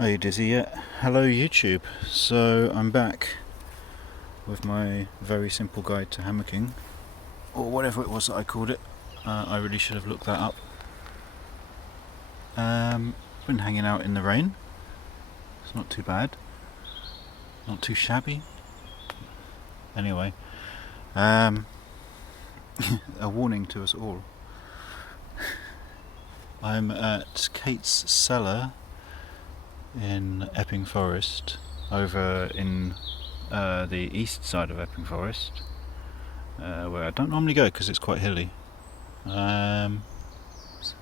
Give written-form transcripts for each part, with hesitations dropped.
Are you dizzy yet? Hello YouTube. So I'm back with my very simple guide to hammocking, or whatever it was that I called it. I really should have looked that up. Been hanging out in the rain. It's not too bad. Not too shabby. Anyway, a warning to us all. I'm at Kate's Cellar in Epping Forest, over in the east side of Epping Forest, where I don't normally go because it's quite hilly. It's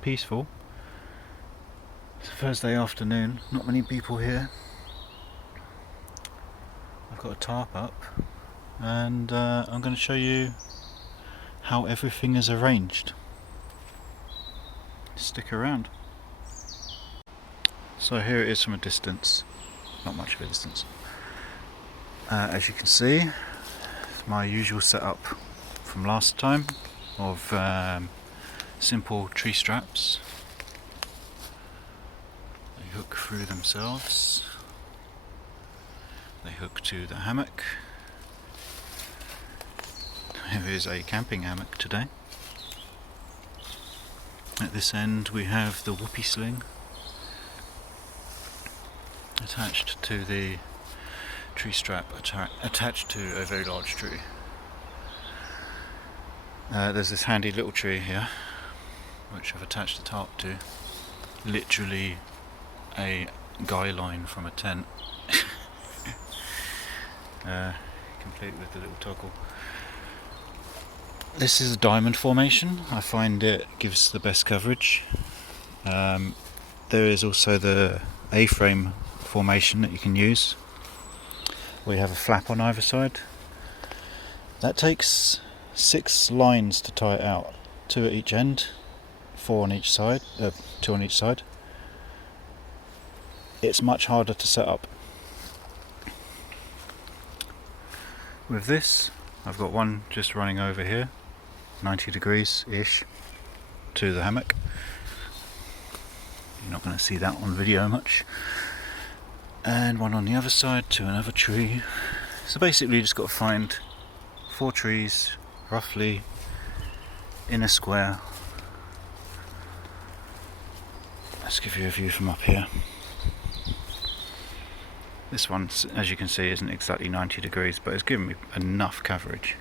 peaceful. It's a Thursday afternoon, not many people here. I've got a tarp up, and I'm going to show you how everything is arranged. Stick around. So here it is from a distance, not much of a distance. As you can see, my usual setup from last time of simple tree straps. They hook through themselves. They hook to the hammock. Here is a camping hammock today. At this end we have the whoopee sling attached to the tree strap, attached to a very large tree. There's this handy little tree here which I've attached the tarp to, literally a guy line from a tent, complete with the little toggle. This is a diamond formation. I find it gives the best coverage. There is also the A-frame formation that you can use. We have a flap on either side. That takes 6 lines to tie it out, 2 at each end, 4 on each side, 2 on each side. It's much harder to set up. With this, I've got one just running over here, 90 degrees ish to the hammock. You're not going to see that on video much. And one on the other side to another tree. So basically you just got to find 4 trees roughly in a square. Let's give you a view from up here. This one, as you can see, isn't exactly 90 degrees, but it's given me enough coverage.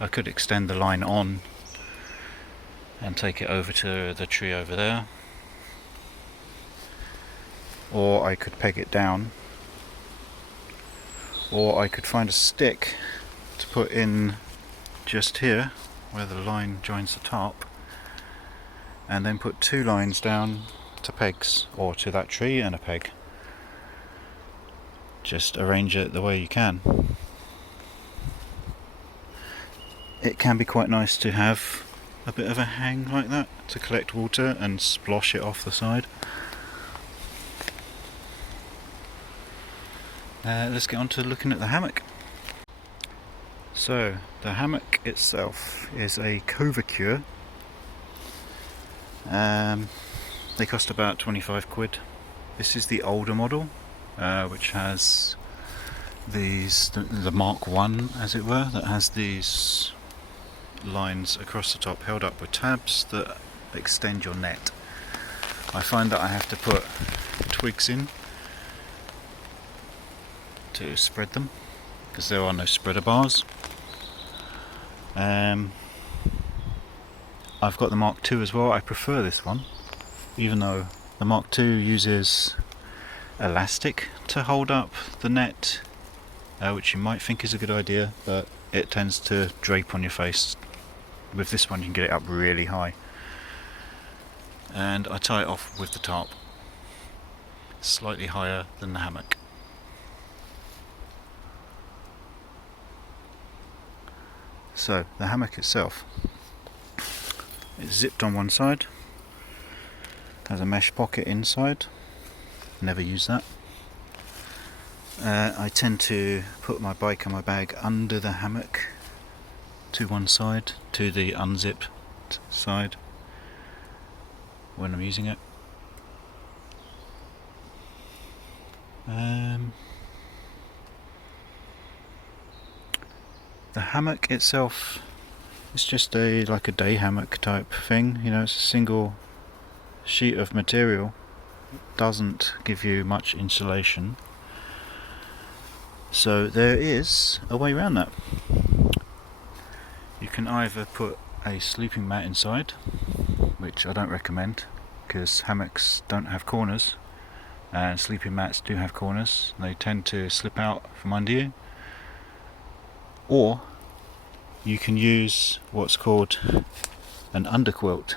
I could extend the line on and take it over to the tree over there, or I could peg it down, or I could find a stick to put in just here where the line joins the tarp, and then put 2 lines down to pegs, or to that tree and a peg. Just arrange it the way you can. It can be quite nice to have a bit of a hang like that to collect water and splosh it off the side. Let's get on to looking at the hammock. So the hammock itself is a COVACURE. They cost about 25 quid. This is the older model, which has the Mark 1, as it were, that has these lines across the top held up with tabs that extend your net. I find that I have to put twigs in to spread them because there are no spreader bars. I've got the Mark 2 as well. I prefer this one, even though the Mark 2 uses elastic to hold up the net, which you might think is a good idea, but it tends to drape on your face. With this one you can get it up really high, and I tie it off with the tarp, slightly higher than the hammock. So the hammock itself is zipped on one side, has a mesh pocket inside, never use that. I tend to put my bike and my bag under the hammock to one side, to the unzipped side when I'm using it. The hammock itself is just like a day hammock type thing. You know, it's a single sheet of material. Doesn't give you much insulation. So there is a way around that. You can either put a sleeping mat inside, which I don't recommend because hammocks don't have corners and sleeping mats do have corners. They tend to slip out from under you. Or you can use what's called an underquilt.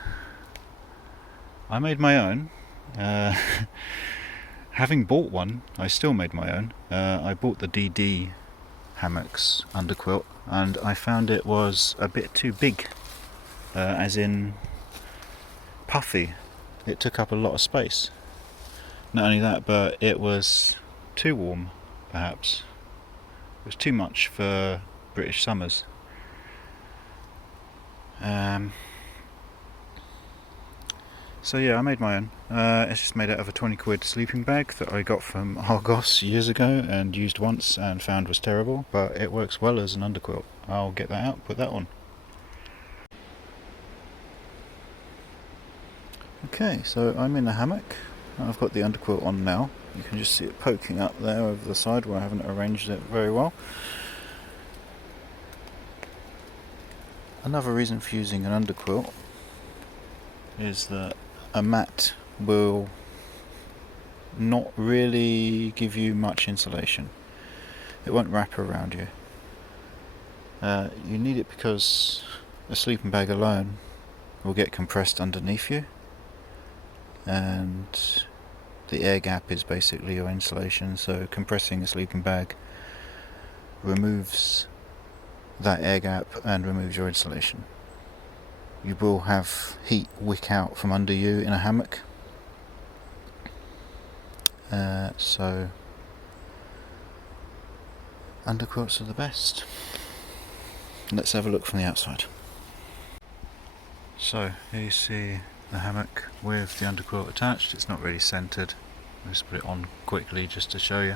I made my own. Having bought one, I still made my own. I bought the DD Hammocks underquilt and I found it was a bit too big, as in puffy. It took up a lot of space. Not only that, but it was too warm, perhaps. It was too much for British summers. So yeah, I made my own. It's just made out of a 20 quid sleeping bag that I got from Argos years ago and used once and found was terrible, but it works well as an underquilt. I'll get that out, put that on. Okay, so I'm in a hammock. I've got the underquilt on now. You can just see it poking up there over the side where I haven't arranged it very well. Another reason for using an underquilt is that a mat will not really give you much insulation. It won't wrap around you. You need it because a sleeping bag alone will get compressed underneath you, and the air gap is basically your insulation, so compressing a sleeping bag removes that air gap and removes your insulation. You will have heat wick out from under you in a hammock, so underquilts are the best. Let's have a look from the outside. So here you see the hammock with the underquilt attached. It's not really centered. I'll just put it on quickly just to show you.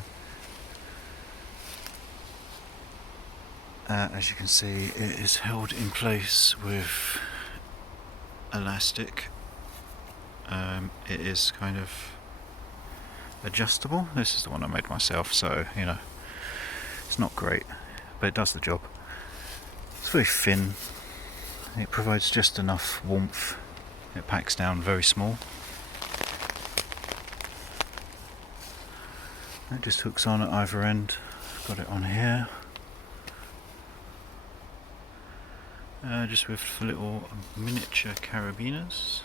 As you can see, it is held in place with elastic. It is kind of adjustable. This is the one I made myself, so you know, it's not great, but it does the job. It's very thin. It provides just enough warmth. It packs down very small. It just hooks on at either end. Got it on here. Just with little miniature carabiners.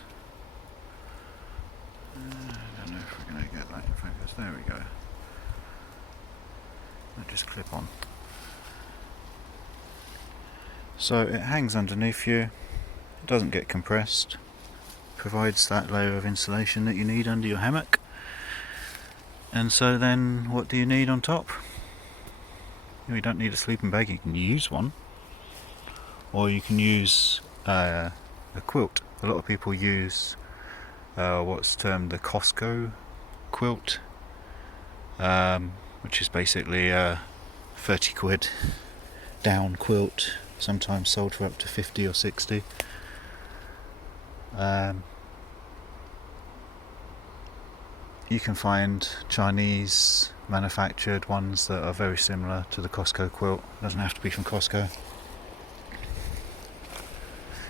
I don't know if we're going to get that in focus. There we go. They just clip on. So it hangs underneath you. It doesn't get compressed. Provides that layer of insulation that you need under your hammock. And so then what do you need on top? You don't need a sleeping bag, you can use one. Or you can use a quilt. A lot of people use what's termed the Costco quilt, which is basically a 30 quid down quilt, sometimes sold for up to 50 or 60. You can find Chinese manufactured ones that are very similar to the Costco quilt. It doesn't have to be from Costco.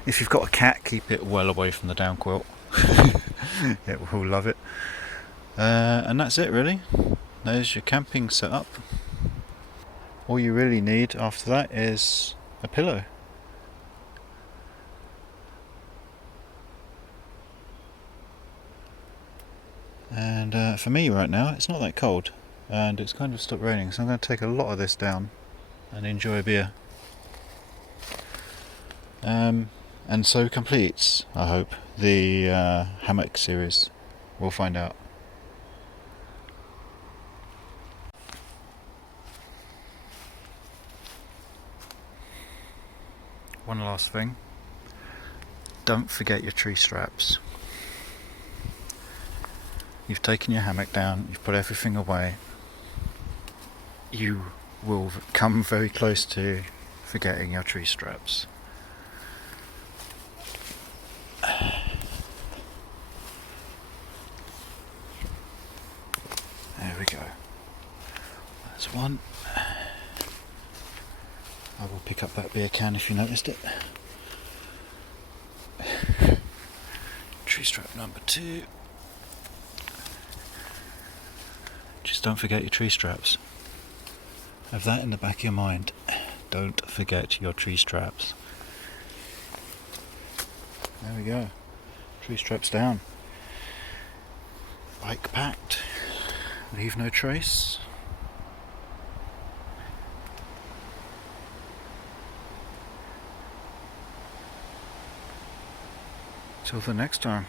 If you've got a cat, keep it well away from the down quilt. It will love it. And that's it really. There's your camping setup. All you really need after that is a pillow. And for me right now, it's not that cold. And it's kind of stopped raining, so I'm going to take a lot of this down and enjoy a beer. And so completes, I hope, the hammock series. We'll find out. One last thing. Don't forget your tree straps. You've taken your hammock down, you've put everything away. you will come very close to forgetting your tree straps. There we go. That's one. I will pick up that beer can if you noticed it. Tree strap number 2. Just don't forget your tree straps. Have that in the back of your mind. Don't forget your tree straps. There we go. Tree straps down. Bike packed. Leave no trace. Till the next time.